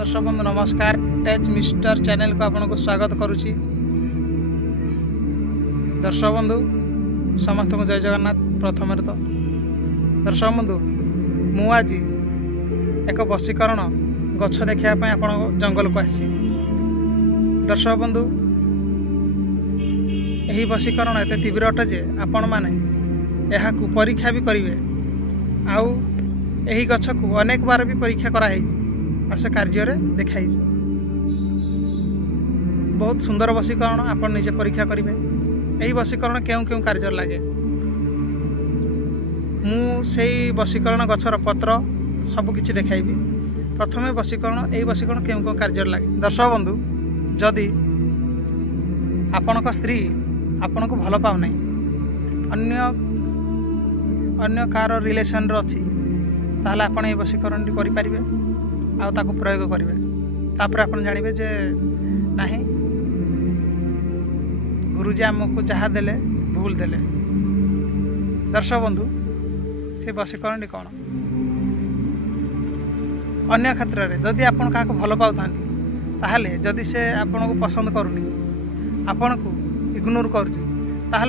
दर्शक बंधु नमस्कार। टेच मिस्टर चैनल को आपन को स्वागत करुच्ची। दर्शक बंधु समस्त को जय जगन्नाथ। प्रथम तो दर्शक बंधु मु आज एक वशीकरण गछ देखापी आप जंगल को आसी। दर्शक बंधु यही वशीकरण एत तीव्र अटे जे आपण मैंने यहाँ परीक्षा भी करेंगे। आउ यही गछ को अनेक बार भी परीक्षा कराई से कार्य देखाई। बहुत सुंदर वशीकरण आप निजे परीक्षा करेंगे। यही वशीकरण क्यों क्यों कार्य लगे मुझे वशीकरण गछर पत्र सबकि देखाइबी। प्रथम वशीकरण यही वशीकरण क्यों क्यों कार्य लगे। दर्शक बंधु जदि आपण स्त्री आपण को भल पाऊना अन्य कार रिलेशन अच्छी ताहले आपण ये वशीकरण करें आउ ताको प्रयोग करेंगे। तापर आप जानवे जे नहीं गुरुजी आमको जहाँ देले भूल देले। दर्शक बंधु से वशीकरण कौन अन्य क्षेत्र में जदि आप भल पाता ताहले जदि से आपण को पसंद करूनी आपण को इग्नोर कर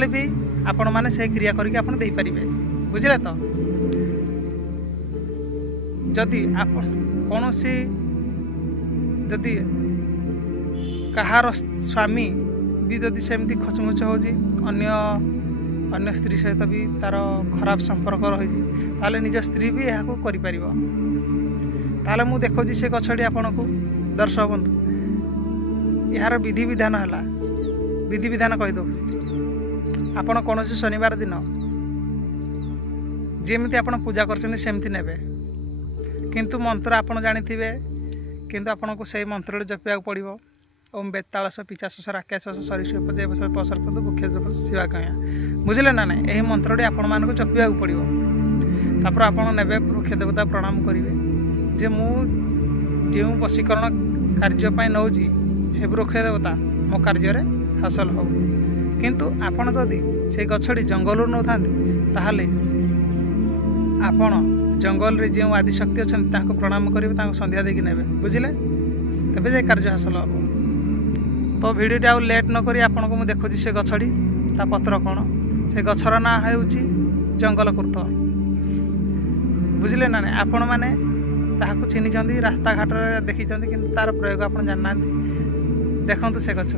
भी आपण मैंने से क्रिया करके आप दे पारे। बुझे तो जदि आप कौन सी जदि कहार स्वामी भी जदि सेमती खचमुच हो अन्य स्त्री सहित भी तार खराब संपर्क रही निज स्त्री भी यह कर मु देखो से गछटी आपण को। दर्शक बंधु यार विधि विधान है विधि विधान कहीदे आपण कौन शनिवार दिन जमी आप पूजा करमती ने किंतु मंत्र आपड़ जानी किंतु आपन को सही मंत्र जपा पड़ो। ओम बेतालस पिचास राक्षस सरीसृप सर्प मुख्य शिवा कया। बुझे ना ना यही मंत्रटी आपण मान को जपा पड़ो। तापर आपड़ ने वृक्ष देवता प्रणाम करेंगे जे मु जो वशीकरण कार्यपाई नौजी हे वृक्ष देवता मो कार्य हासिल हो। किंतु आपण जदि से गछटी जंगल नौ था आपण जंगल रे जो आदिशक्ति अच्छा प्रणाम करेंगे संध्या देकी ने। बुझे तबे जे कार्य हासिल हम। तो भिडियो आउ लेट न करी आपन को मु देखुची से गछड़ी ता पत्र कौन से गछर ना हेउची जंगल कुर्त। बुझले ना ना आपण माने ताहाको चिन्हिचंदी रास्ता घाट रे देखिचंदी किंतु तार प्रयोग आपण जानना। देखंतु से गछ